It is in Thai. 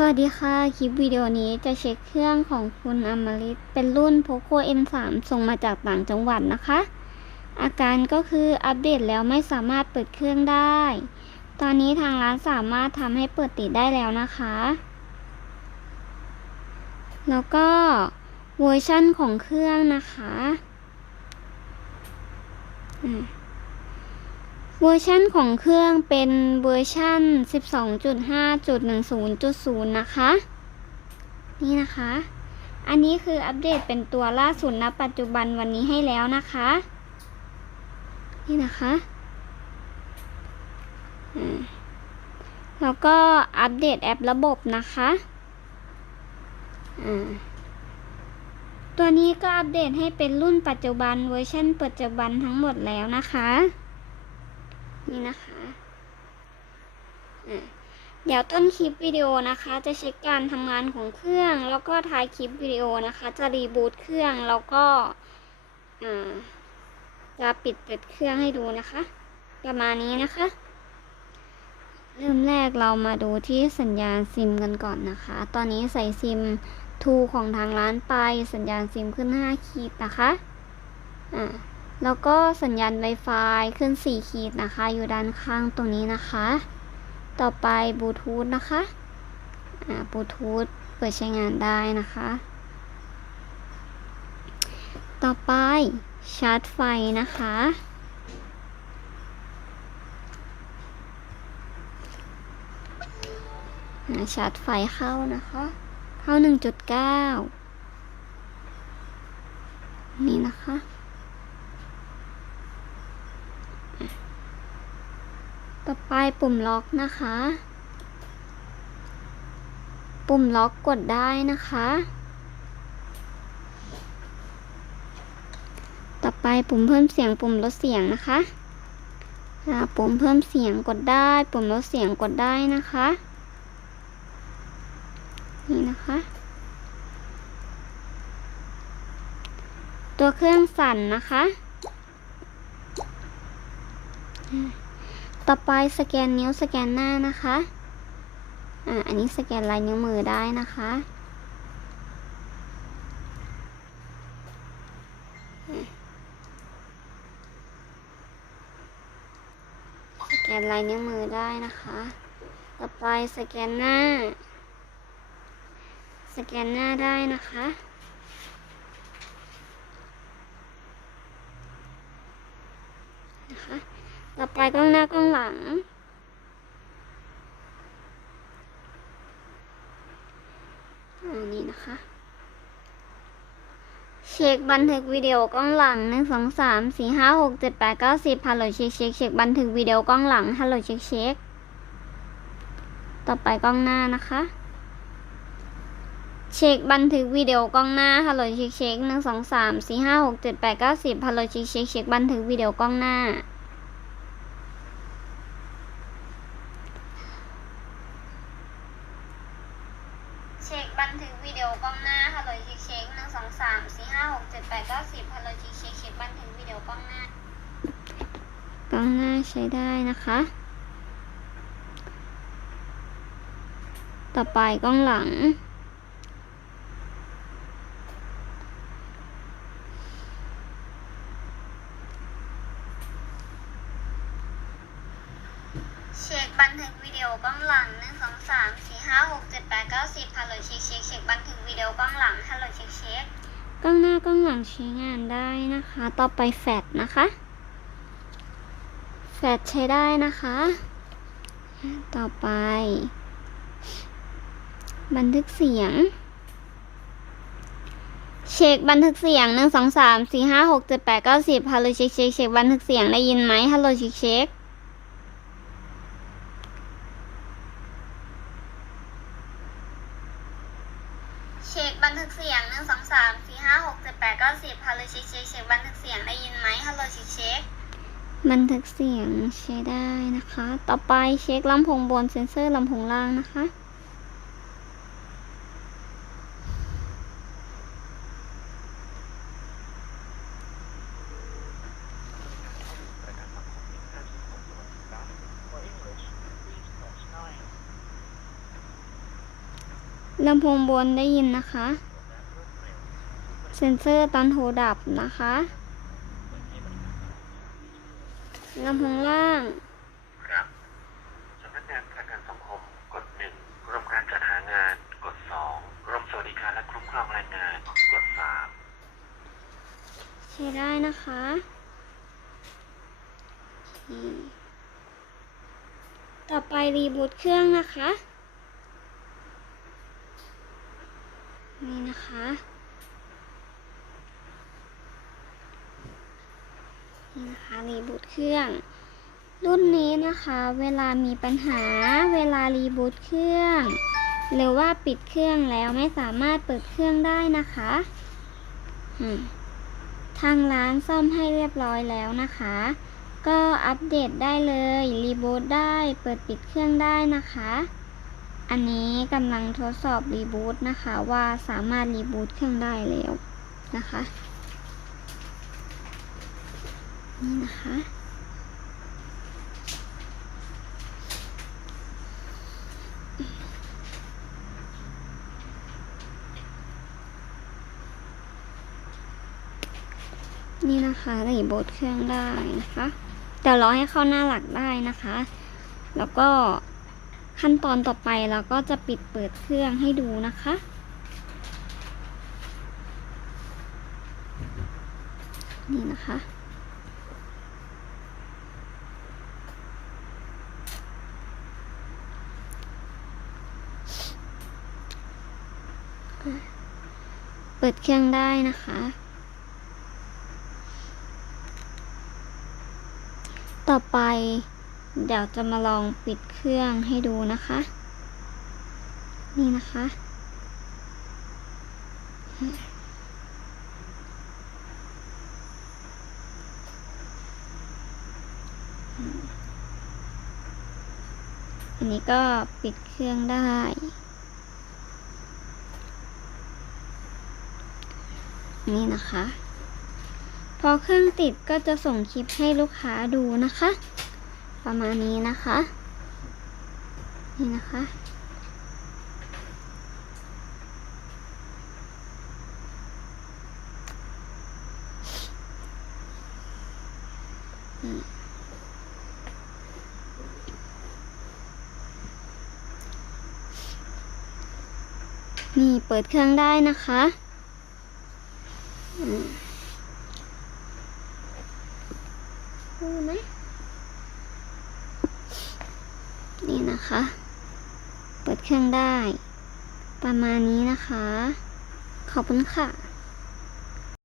สวัสดีค่ะ คลิปวิดีโอนี้จะเช็คเครื่องของคุณอมริตเป็นรุ่น POCO M3 ส่งมาจากต่างจังหวัดนะคะ อาการก็คืออัปเดตแล้วไม่สามารถเปิดเครื่องได้ ตอนนี้ทางร้านสามารถทำให้เปิดติดได้แล้วนะคะ แล้วก็เวอร์ชั่นของเครื่องนะคะอ่า เวอร์ชันของเครื่องเป็นเวอร์ชัน12.5.10.0 นะคะ นี่นะคะ อันนี้คืออัปเดตเป็นตัวล่าสุดณปัจจุบันวันนี้ให้แล้วนะคะ นี่นะคะแล้วก็อัปเดตแอประบบนะคะตัวนี้ก็อัปเดตให้เป็นรุ่นปัจจุบันเวอร์ชันปัจจุบันทั้งหมดแล้วนะคะ นี่นะคะเดี๋ยวต้นคลิปวิดีโอนะคะ จะเช็คการทำงานของเครื่อง แล้วก็ท้ายคลิปวิดีโอนะคะ จะรีบูตเครื่องแล้วก็จะปิดเปิดเครื่องให้ดูนะคะ ประมาณนี้นะคะ เริ่มแรกเรามาดูที่สัญญาณซิมกันก่อนนะคะ ตอนนี้ใส่ซิม2ของทางร้านไปสัญญาณซิมขึ้น 5 ขีดนะคะ อ่า แล้วก็สัญญาณ Wi-Fi ขึ้น 4 ขีดนะคะ อยู่ด้านข้างตรงนี้นะคะ ต่อไปบลูทูธนะคะอ่าบลูทูธเปิดใช้งานได้นะคะ ต่อไปชาร์จไฟนะคะ ชาร์จไฟเข้านะคะ เข้า 1.9 นี่นะคะ ต่อไปปุ่มล็อกนะคะ ปุ่มล็อกกดได้นะคะ ต่อไปปุ่มเพิ่มเสียงปุ่มลดเสียงนะคะปุ่มเพิ่มเสียงกดได้ ปุ่มลดเสียงกดได้นะคะ นี่นะคะ ตัวเครื่องสั่นนะคะ ต่อไปสแกนนิ้วสแกนหน้านะคะ อ่า อันนี้สแกนลายนิ้วมือได้นะคะ สแกนลายนิ้วมือได้นะคะ ต่อไปสแกนหน้า สแกนหน้าได้นะคะ ต่อไปกล้องหน้ากล้องหลัง อันนี้นะคะ เช็คบันทึกวิดีโอกล้องหลังหนึ่งสองสามสี่ห้าหกเจ็ดแปดเก้าสิบฮัลโหลเช็คเช็คเช็คบันทึกวิดีโอกล้องหลังฮัลโหลเช็คเช็คต่อไปกล้องหน้านะคะ เช็คบันทึกวิดีโอกล้องหน้าฮัลโหลเช็คเช็คหนึ่งสองสามสี่ห้าหกเจ็ดแปดเก้าสิบฮัลโหลเช็คเช็คเช็คบันทึกวิดีโอกล้องหน้า เช็คบันทึก วิดีโอกล้องหน้าฮัลโหลเช็คเช็คหนึ่งสองสามสี่ห้าหกเจ็ดแปดเก้าสิบฮัลโหลเช็คเช็คเช็คบันทึกวิดีโอกล้องหน้ากล้องหน้าใช้ได้นะคะ ต่อไปกล้องหลัง เช็คบันทึกวิดีโอกล้องหลังหนึ่งสองสามสี่ห้าหกเจ็ดแปดเก้าสิบฮัลโหลเช็คเช็คเช็คบันทึกวิดีโอกล้องหลังฮัลโหลเช็คเช็คกล้องหน้ากล้องหลังใช้งานได้นะคะ ต่อไปแฟลชนะคะ แฟลชใช้ได้นะคะ ต่อไป บันทึกเสียง เช็คบันทึกเสียงหนึ่งสองสามสี่ห้าหกเจ็ดแปดเก้าสิบฮัลโหลเช็คเช็คเช็คบันทึกเสียงได้ยินไหมฮัลโหลเช็คเช็ค เช็คบันทึ กเสียงหนึ่งสองสามสี่ห้าหกเจ็ดแปดเก้าสิบฮัลโหลเช็คเช็คเช็คบันทึกเสียงได้ยินไหมฮัลโหลเช็คเช็คบันทึกเสียงใช้ได้นะคะ ต่อไปเช็คลำโพงบนเซ็นเซอร์ลำโพงล่างนะคะลำโพงบนได้ยินนะคะ เซ็นเซอร์ตอนโทรดับนะคะลำโพงล่างครับสำนักงานประกันสังคมกดหนึ่งกรมการจัดหางาน กดสองกรมสวัสดิการและคุ้มครองแรงงาน กดสามใช้ได้นะคะอืมต่อไปรีบูตเครื่องนะคะ นี่นะคะ นะคะรีบูตเครื่อง รุ่นนี้นะคะ เวลามีปัญหา เวลารีบูตเครื่อง หรือว่าปิดเครื่องแล้วไม่สามารถเปิดเครื่องได้นะคะทางร้านซ่อมให้เรียบร้อยแล้วนะคะ ก็อัปเดตได้เลยรีบูตได้เปิดปิดเครื่องได้นะคะอันนี้กำลังทดสอบรีบูตนะคะว่าสามารถรีบูตเครื่องได้แล้วนะคะ นี่นะคะ นี่นะคะรีโบทเครื่องได้นะคะเดี๋ยวรอให้เข้าหน้าหลักได้นะคะ แล้วก็ขั้นตอนต่อไปเราก็จะปิดเปิดเครื่องให้ดูนะคะ นี่นะคะ ปิดเครื่องได้นะคะ ต่อไปเดี๋ยวจะมาลองปิดเครื่องให้ดูนะคะ นี่นะคะ อันนี้ก็ปิดเครื่องได้ นี่นะคะ พอเครื่องติดก็จะส่งคลิปให้ลูกค้าดูนะคะ ประมาณนี้นะคะ นี่นะคะนี่เปิดเครื่องได้นะคะ ดูไหมนี่นะคะ เปิดเครื่องได้ ประมาณนี้นะคะ ขอบคุณค่ะ